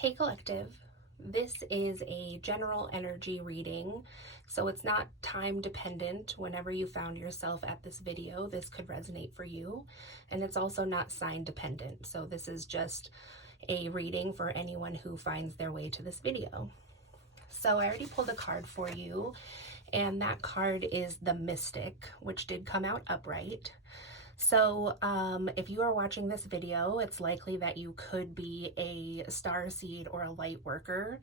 Hey Collective, this is a general energy reading, so it's not time dependent. Whenever you found yourself at this video, this could resonate for you, and it's also not sign dependent, so this is just a reading for anyone who finds their way to this video. So I already pulled a card for you, and that card is the Mystic, which did come out upright. So if you are watching this video, it's likely that you could be a starseed or a light worker.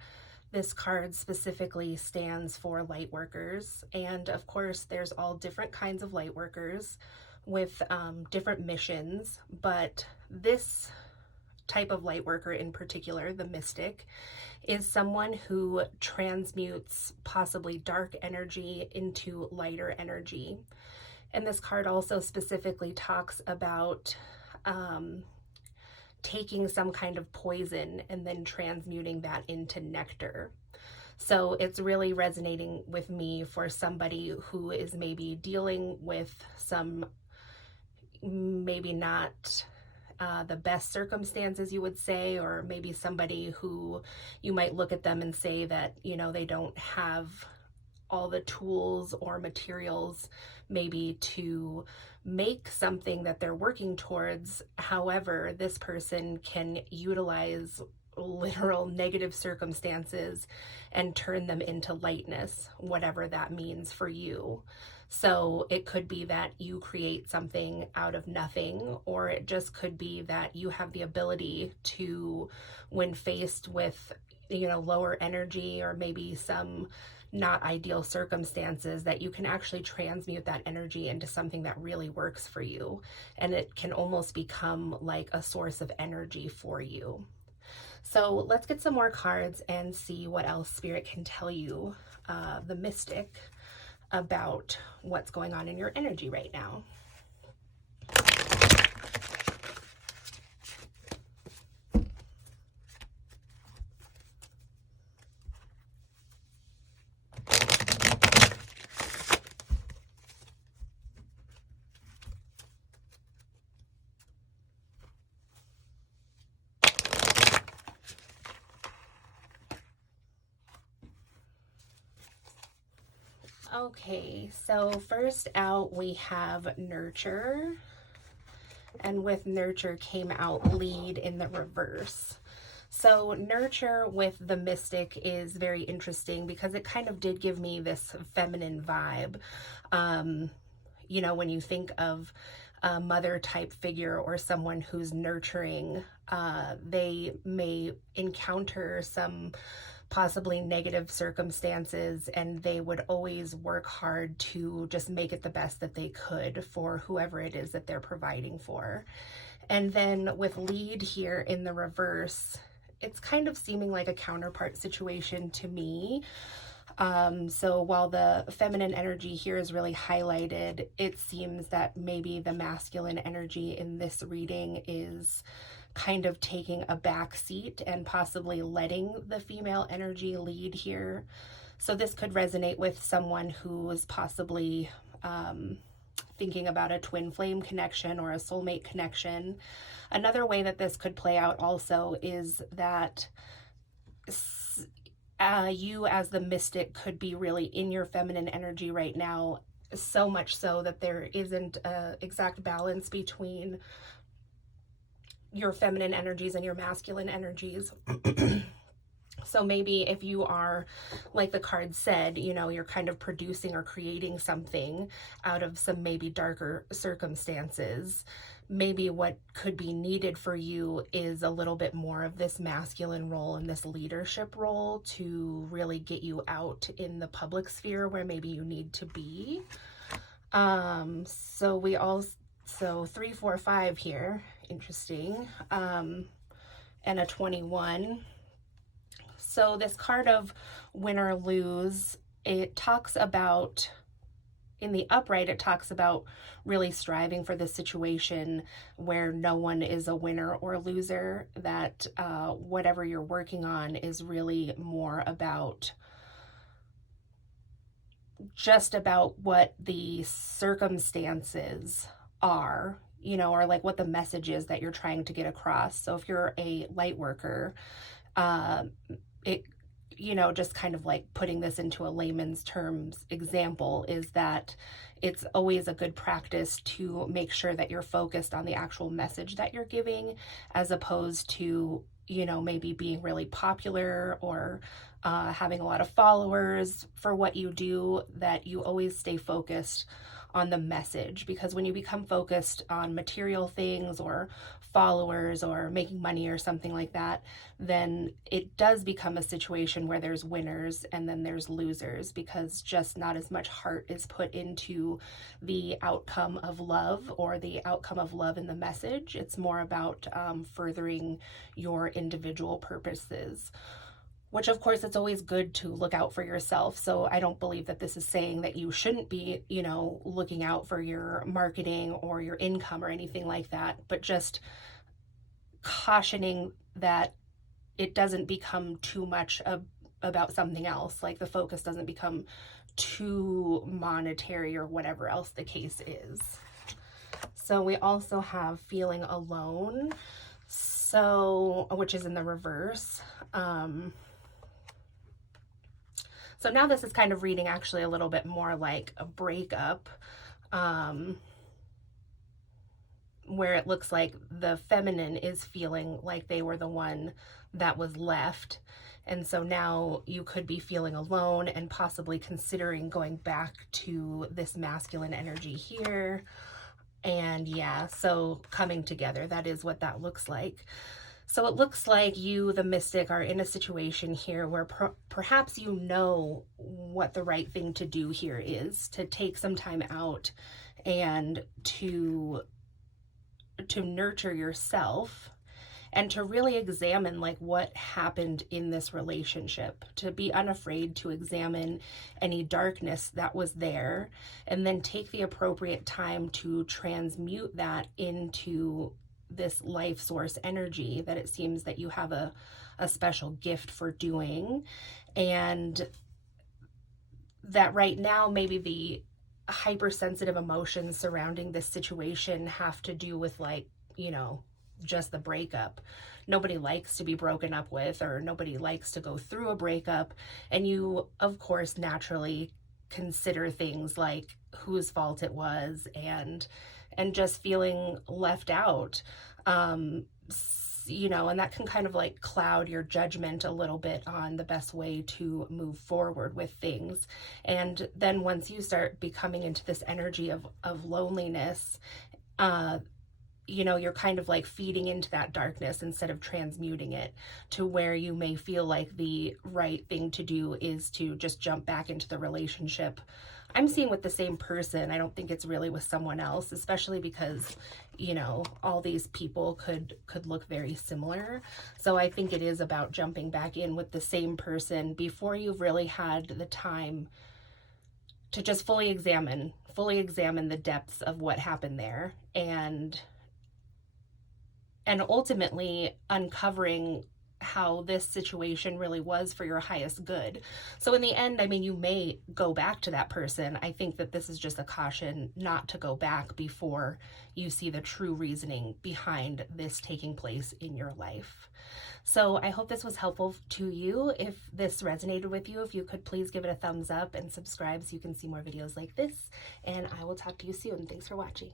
This card specifically stands for light workers. And of course, there's all different kinds of light workers with different missions. But this type of light worker in particular, the Mystic, is someone who transmutes possibly dark energy into lighter energy. And this card also specifically talks about taking some kind of poison and then transmuting that into nectar. So it's really resonating with me for somebody who is maybe dealing with some maybe not the best circumstances, you would say, or maybe somebody who you might look at them and say that, you know, they don't have all the tools or materials maybe to make something that they're working towards. However, this person can utilize literal negative circumstances and turn them into lightness, whatever that means for you. So it could be that you create something out of nothing, or it just could be that you have the ability to, when faced with, you know, lower energy or maybe some not ideal circumstances, that you can actually transmute that energy into something that really works for you, and it can almost become like a source of energy for you. So let's get some more cards and see what else Spirit can tell you, the Mystic, about what's going on in your energy right now. Okay, so first out we have Nurture, and with Nurture came out Lead in the reverse. So Nurture with the Mystic is very interesting because it kind of did give me this feminine vibe. You know, when you think of a mother type figure or someone who's nurturing, they may encounter some possibly negative circumstances, and they would always work hard to just make it the best that they could for whoever it is that they're providing for. And then with Lead here in the reverse, it's kind of seeming like a counterpart situation to me. So while the feminine energy here is really highlighted, it seems that maybe the masculine energy in this reading is kind of taking a back seat and possibly letting the female energy lead here. So this could resonate with someone who is possibly thinking about a twin flame connection or a soulmate connection. Another way that this could play out also is that you as the Mystic could be really in your feminine energy right now, so much so that there isn't an exact balance between your feminine energies and your masculine energies. So maybe if you are, like the card said, you know, you're kind of producing or creating something out of some maybe darker circumstances, maybe what could be needed for you is a little bit more of this masculine role and this leadership role to really get you out in the public sphere where maybe you need to be. So 3, 4, 5 here, interesting, and a 21. So this card of win or lose, it talks about, in the upright, it talks about really striving for this situation where no one is a winner or loser, that whatever you're working on is really more about just about what the circumstances are, you know, or like what the message is that you're trying to get across. So if you're a light worker, It, just kind of like putting this into a layman's terms example is that it's always a good practice to make sure that you're focused on the actual message that you're giving, as opposed to, maybe being really popular or having a lot of followers for what you do, that you always stay focused on the message. Because when you become focused on material things or followers or making money or something like that, then it does become a situation where there's winners and then there's losers, because just not as much heart is put into the outcome of love or the outcome of love in the message. It's more about furthering your individual purposes, which of course it's always good to look out for yourself. So I don't believe that this is saying that you shouldn't be, looking out for your marketing or your income or anything like that, but just cautioning that it doesn't become too much about something else. Like the focus doesn't become too monetary or whatever else the case is. So we also have feeling alone, so, which is in the reverse. So now this is kind of reading actually a little bit more like a breakup, where it looks like the feminine is feeling like they were the one that was left. And so now you could be feeling alone and possibly considering going back to this masculine energy here. And yeah, so coming together, that is what that looks like. So it looks like you, the mystic, are in a situation here where perhaps you know what the right thing to do here is, to take some time out and to nurture yourself and to really examine like what happened in this relationship, to be unafraid to examine any darkness that was there, and then take the appropriate time to transmute that into this life source energy that it seems that you have a special gift for doing. And that right now maybe the hypersensitive emotions surrounding this situation have to do with like, just the breakup. Nobody likes to be broken up with, or nobody likes to go through a breakup. And you, of course, naturally consider things like whose fault it was and just feeling left out. And that can kind of like cloud your judgment a little bit on the best way to move forward with things. And then once you start becoming into this energy of loneliness, you're kind of like feeding into that darkness instead of transmuting it, to where you may feel like the right thing to do is to just jump back into the relationship. I'm seeing with the same person. I don't think it's really with someone else, especially because, all these people could look very similar. So I think it is about jumping back in with the same person before you've really had the time to just fully examine the depths of what happened there, and ultimately uncovering how this situation really was for your highest good. So in the end, you may go back to that person. I think that this is just a caution not to go back before you see the true reasoning behind this taking place in your life. So I hope this was helpful to you. If this resonated with you, if you could please give it a thumbs up and subscribe so you can see more videos like this. And I will talk to you soon. Thanks for watching.